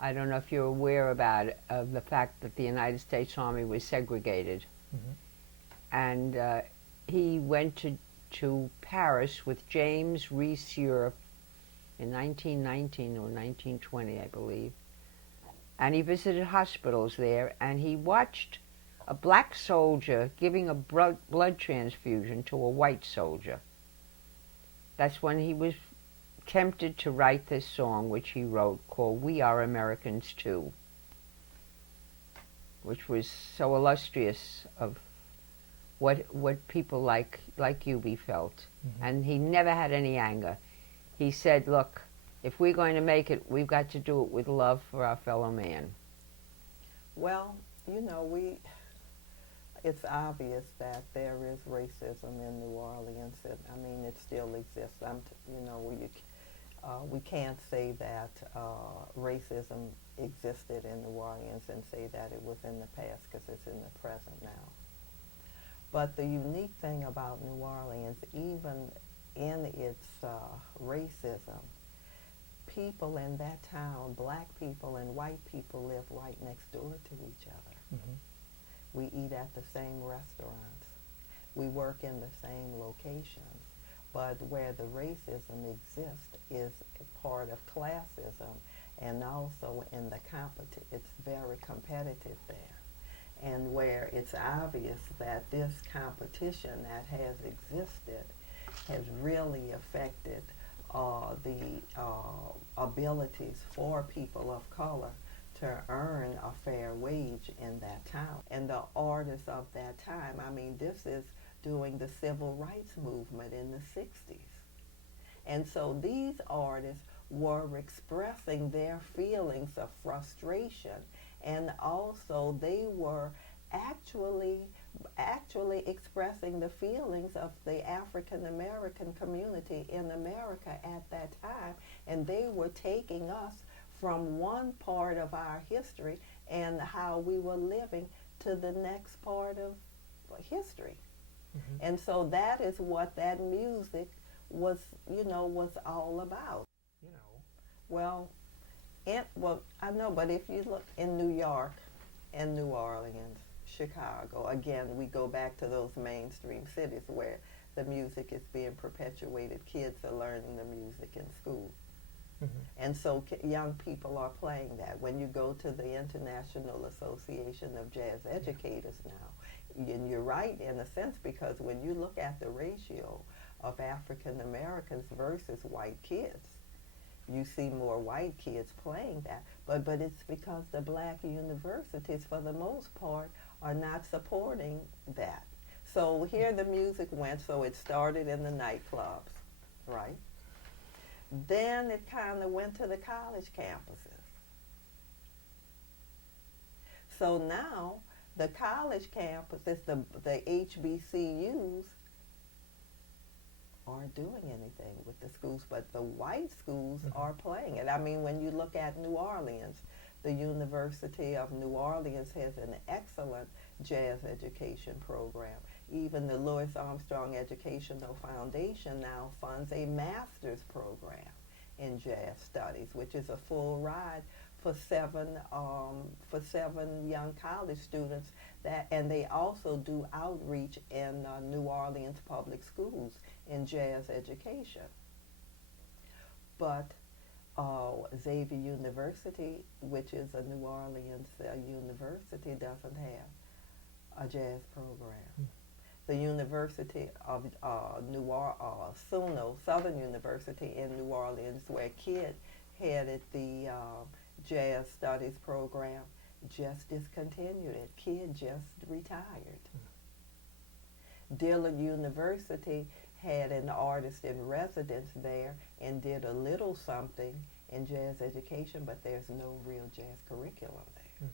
I don't know if you're aware about it, of the fact that the United States Army was segregated. Hmm. And he went to Paris with James Reese Europe in 1919 or 1920, I believe. And he visited hospitals there, and he watched a black soldier giving a blood transfusion to a white soldier. That's when he was tempted to write this song, which he wrote, called "We Are Americans Too," which was so illustrious of what people like Hubie felt. Hmm. And he never had any anger. He said, look, if we're going to make it, we've got to do it with love for our fellow man. Well, you know, it's obvious that there is racism in New Orleans. I mean, it still exists. We can't say that racism existed in New Orleans and say that it was in the past, because it's in the present now. But the unique thing about New Orleans, even in its racism, people in that town, black people and white people, live right next door to each other. Hmm. We eat at the same restaurants. We work in the same locations. But where the racism exists is a part of classism, and also in the it's very competitive there. And where it's obvious that this competition that has existed has really affected the abilities for people of color to earn a fair wage in that town. And the artists of that time, I mean, this is during the civil rights movement in the 60s. And so these artists were expressing their feelings of frustration, and also they were actually expressing the feelings of the African American community in America at that time, and they were taking us from one part of our history and how we were living to the next part of history. Hmm. And so that is what that music was, was all about. Well, I know, but if you look in New York and New Orleans, Chicago, again, we go back to those mainstream cities where the music is being perpetuated. Kids are learning the music in school. Hmm. And so young people are playing that. When you go to the International Association of Jazz Educators now, and you're right in a sense, because when you look at the ratio of African Americans versus white kids, you see more white kids playing that. But it's because the black universities, for the most part, are not supporting that. So here the music went, so it started in the nightclubs, right? Then it kind of went to the college campuses. So now the college campuses, the HBCUs, aren't doing anything with the schools, but the white schools are playing it. I mean, when you look at New Orleans, the University of New Orleans has an excellent jazz education program. Even the Louis Armstrong Educational Foundation now funds a master's program in jazz studies, which is a full ride for seven young college students. And they also do outreach in New Orleans public schools in jazz education. But Xavier University, which is a New Orleans university, doesn't have a jazz program. Mm. The University of SUNO, Southern University in New Orleans, where Kidd headed the jazz studies program, just discontinued it. Kidd just retired. Dillard University had an artist in residence there and did a little something in jazz education, but there's no real jazz curriculum there.